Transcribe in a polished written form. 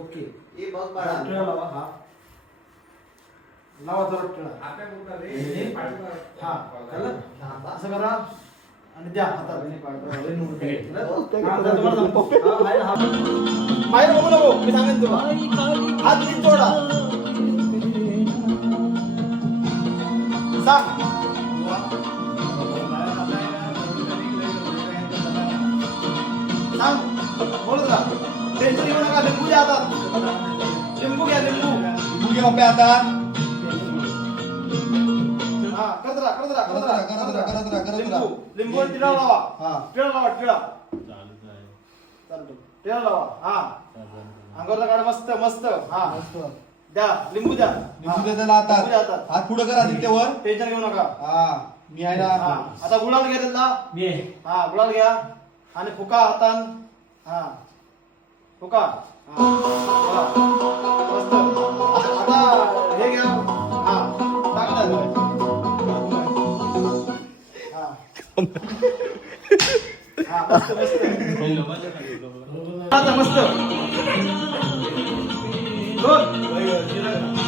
Okay ये बघ बाळा टिळा लावा हा लावा जरा टिळा हा कळलं असं करा आणि द्या हातात बाहेर बघू नको मी सांगेन तुला हात नीट जोडा सांग सांग बोलत राहा टेन्शन घेऊ नका लिंबू द्या हातात लिंबू घ्या लिंबू घ्या आपल्या हातात हा करत राहा लिंबू लिंबू आणि टिळा लावा हा टिळा लावा टिळा टिळा लावा हा अंगावरचा काढा मस्त मस्त हा द्या लिंबू द्या लिंबू द्या त्याला हातात लिंबू द्या हातात. हात पुढे करा त्याच्यावर टेन्शन घेऊ नका हा मी आहे हा ना आता गुलाल घ्या त्यातला हा गुलाल घ्या आणि फुका हातान हा फुका हा बघा. मस्त आता हे घ्या हा टाका त्यात. हा हा मस्त मस्त आता मस्त दोन